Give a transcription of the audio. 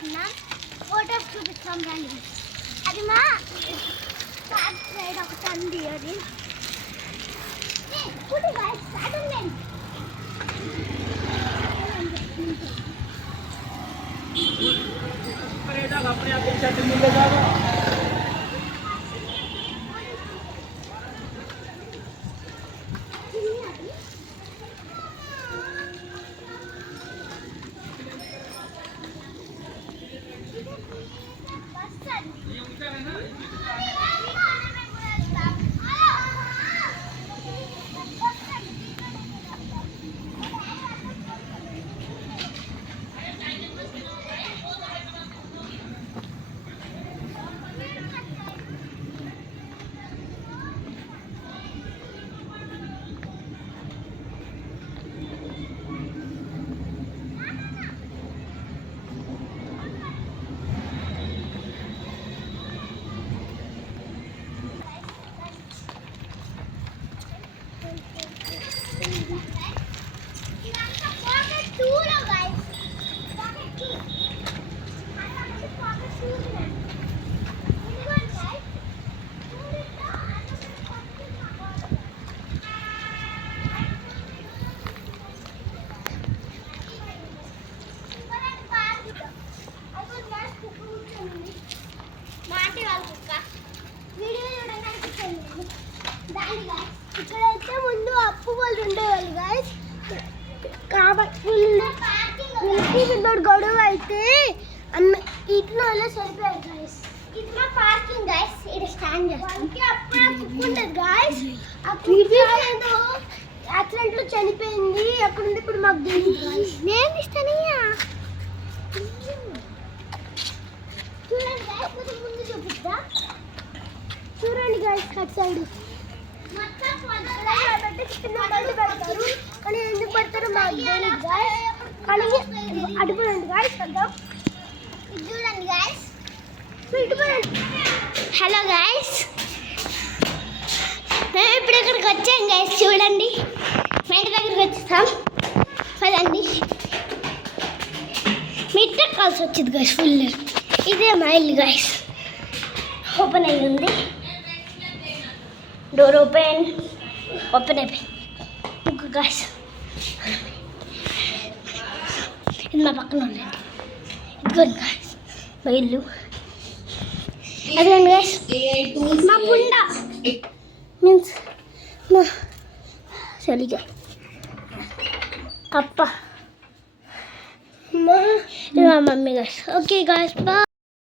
వెళ్తున్నాం. ఫోటోస్ చూపిస్తాం రండి. అది మా బ్యాక్ సైడ్ ఒకటి ఉంది. అది अपने आप एक साथ मिल जाएगा. ఇక్కడైతే ముందు అప్పు వాళ్ళు ఉండేవాళ్ళు గైస్. కాబట్టి గొడవ అయితే అన్న ఇట్లా సరిపోయారు గైస్. ఇది మా పార్కింగ్ గైస్. ఇది స్టాండ్ చేస్తాం. అప్పుడు ఉంటుంది గైస్. యాక్సిడెంట్ లో చనిపోయింది. అక్కడ ఉంది. ఇప్పుడు మాకు నేను ఇస్తానయ్యా. చూడండి గైస్, కొంచెం ముందు చూపిద్దా. చూడండి గైస్, కట్ సైడ్ పెడతారు. కానీ ఎందుకు పెడతారు మాకు తెలియదు గైస్. కానీ అడుగురండి గైస్. చూడండి గైస్. హలో గైస్, మేము ఇప్పుడు ఇక్కడికి వచ్చాం గైస్. చూడండి, మా ఇంటి దగ్గరికి వచ్చేస్తాం. పదండి. మిట్ట కాల్సి వచ్చింది గైస్ ఫుల్. ఇదే మా ఇల్లు గైస్. ఓపెన్ అయ్యి ఉంది. డోర్ ఓపెన్ అయిపోయింది. ఇంకో గైస్, ఇది మా పక్కన ఉండండి. ఇదిగోండి గైస్ మా ఇల్లు. అదేండి గైస్ మా పుండ మీన్స్ మా సరిగా కప్ప. మా mummy guys. Okay guys, bye.